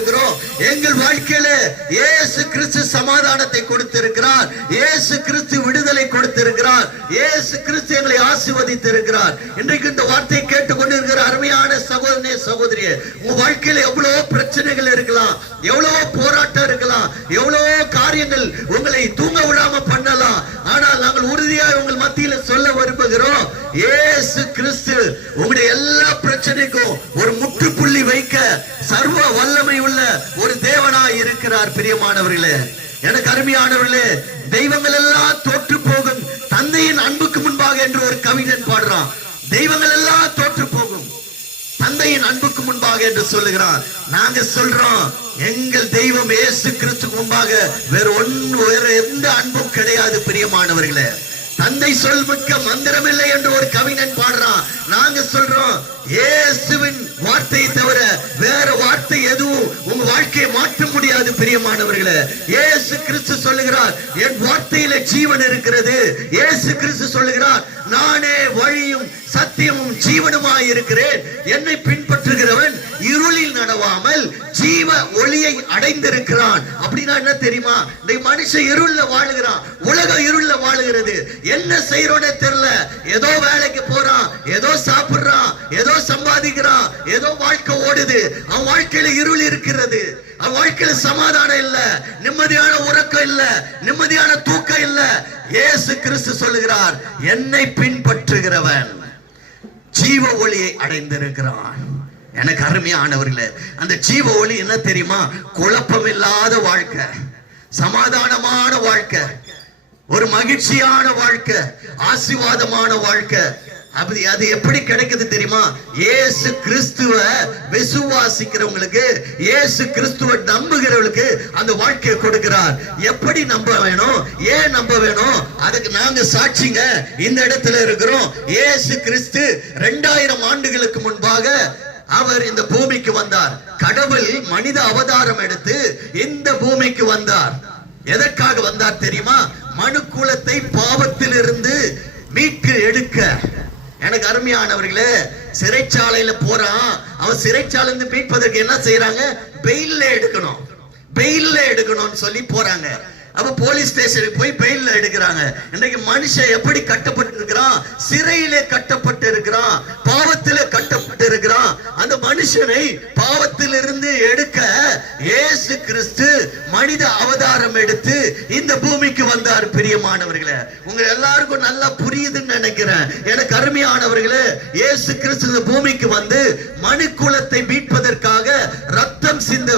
இருக்கிறோம். எங்கள் வாழ்க்கையில இயேசு கிறிஸ்து சமாதானத்தை கொடுத்திருக்கிறார். இயேசு கிறிஸ்து விடுதலை கொடுத்திருக்கிறார். இயேசு கிறிஸ்து எங்களை ஆசீர்வதித்திருக்கிறார். இன்றைக்கு இந்த வார்த்தையை கேட்டுக்கொண்டிருக்கிற அருமையான சகோதரனே, சகோதரியே, உங்க வாழ்க்கையில எவ்வளவோ பிரச்சனைகள் இருக்கலாம், எவ்வளவோ போராட்டம் இருக்கலாம், எவ்வளவோ காரியங்கள் உங்களை தூங்க விடாம பண்ணலாம். ஆனால் நாங்கள் உறுதியாக உங்கள் மத்தியில சொல்ல விரும்புகிறோம், இயேசு கிறிஸ்து உங்களுடைய எல்லா பிரச்சனைக்கும் ஒரு முற்றுப்புள்ளி வைக்க சர்வ வல்லமை உள்ள ஒரு தேவனாய் இருக்கிறார். பிரியமானவர்களே, எனக்கு அருமையானவர்களே, தெய்வங்கள் எல்லாம் தோற்று போகும் தந்தையின் அன்புக்கு முன்பாக என்று ஒரு கவிஞன் பாடுறான். தெய்வங்கள் எல்லாம் தோற்று போகும் தந்தையின் அன்புக்கு முன்பாக என்று சொல்லுகிறான். நாங்க சொல்றோம், எங்கள் தெய்வம் இயேசு கிறிஸ்துக்கு முன்பாக வேற எந்த அன்பும் கிடையாது. பிரியமானவர்களே, தந்தை சொல்மிக்க மந்திரம் இல்லை என்று ஒரு கவிஞன் பாடுறான். நாங்க சொல்றோம், இயேசுவின் வார்த்தையை தவிர வேற வார்த்தை எதுவும் உங்க வாழ்க்கையை மாற்ற முடியாது. பிரியமானவர்களே, இயேசு கிறிஸ்து சொல்லுகிறார், என் வார்த்தையில ஜீவன் இருக்கிறது. இயேசு கிறிஸ்து சொல்லுகிறார், நானே வழியும் சத்தியமும் ஜீவனுமாய் இருக்கிறேன். என்னை பின்பற்றுகிறவன் இருளில் நடவாமல் ஜீவ ஒளியை அடைந்திருக்கிறான். அப்படின்னா என்ன தெரியுமா? இந்த மனுஷன் இருள்ல வாழுகிறான், உலகம் இருள்ல வாழுகிறது. என்ன செய்யறோனே தெரியல. ஏதோ வேலைக்கு போறான், ஏதோ சாப்பிடுறான், ஏதோ சம்பாதிக்கிறான், ஏதோ வாழ்க்கை ஓடுது. அவன் வாழ்க்கையில இருள் இருக்கிறது. அவன் வாழ்க்கையில சமாதானம் இல்ல, நிம்மதியான உறக்கம் இல்ல, நிம்மதியான தூக்கம் இல்ல. இயேசு கிறிஸ்து சொல்லுகிறார், என்னை பின்பற்றுகிறவன் ஜீவ ஒளியை அடைந்திருக்கிறான். எனக்கு அருமையானவர்களே, அந்த ஜீவ ஒளி என்ன தெரியுமா? குழப்பம் இல்லாத வாழ்க்கை, சமாதானமான வாழ்க்கை, ஒரு மகிழ்ச்சியான வாழ்க்கை, ஆசீர்வாதமான வாழ்க்கை. அது எப்படி கிடைக்குது தெரியுமா? இயேசு கிறிஸ்துவ விசுவாசிக்கிறவங்களுக்கு, இயேசு கிறிஸ்துவ நம்புகிறவங்களுக்கு அந்த வாழ்க்கையை கொடுக்கிறார். எப்படி நம்ப வேணும், ஏன் நம்ப வேணும்? அதுக்கு நாங்க சாட்சிங்க இந்த இடத்துல இருக்கிறோம். இயேசு கிறிஸ்து 2000 ஆண்டுகளுக்கு முன்பாக அவர் இந்த பூமிக்கு வந்தார். கடவுள் மனித அவதாரம் எடுத்து இந்த பூமிக்கு வந்தார். எதற்காக வந்தார் தெரியுமா? மனு குலத்தை பாவத்திலிருந்து மீட்டு எடுக்க. எனக்கு அருமையானவர்களே, சிறைச்சாலையில போறான். அவன் சிறைச்சாலையிலிருந்து மீட்பதற்கு என்ன செய்யறாங்க? பெயில்ல எடுக்கணும், பெயில்ல எடுக்கணும்னு சொல்லி போறாங்க. அப்ப போலீஸ் ஸ்டேஷனுக்கு போய் பெயில்ல எடுக்கிறாங்க. இன்னைக்கு மனுஷன் எப்படி கட்டப்பட்டு இருக்கிறான்? சிறையிலே கட்டப்பட்டு இருக்கிறான், பாவத்திலே கட்டப்பட்டு இருக்கிறான். அந்த மனுஷனை பாவத்திலிருந்து எடுக்க இயேசு கிறிஸ்து மனித அவதாரம் எடுத்து இந்த பூமிக்கு வந்தார். பிரியமானவர்களே, உங்க எல்லாருக்கும் நல்லா புரியுதுன்னு நினைக்கிறேன். எனக்கு அருமையானவர்களே, இயேசு கிறிஸ்து இந்த பூமிக்கு வந்து மனு குலத்தை மீட்பதற்காக ரத்தம் சிந்த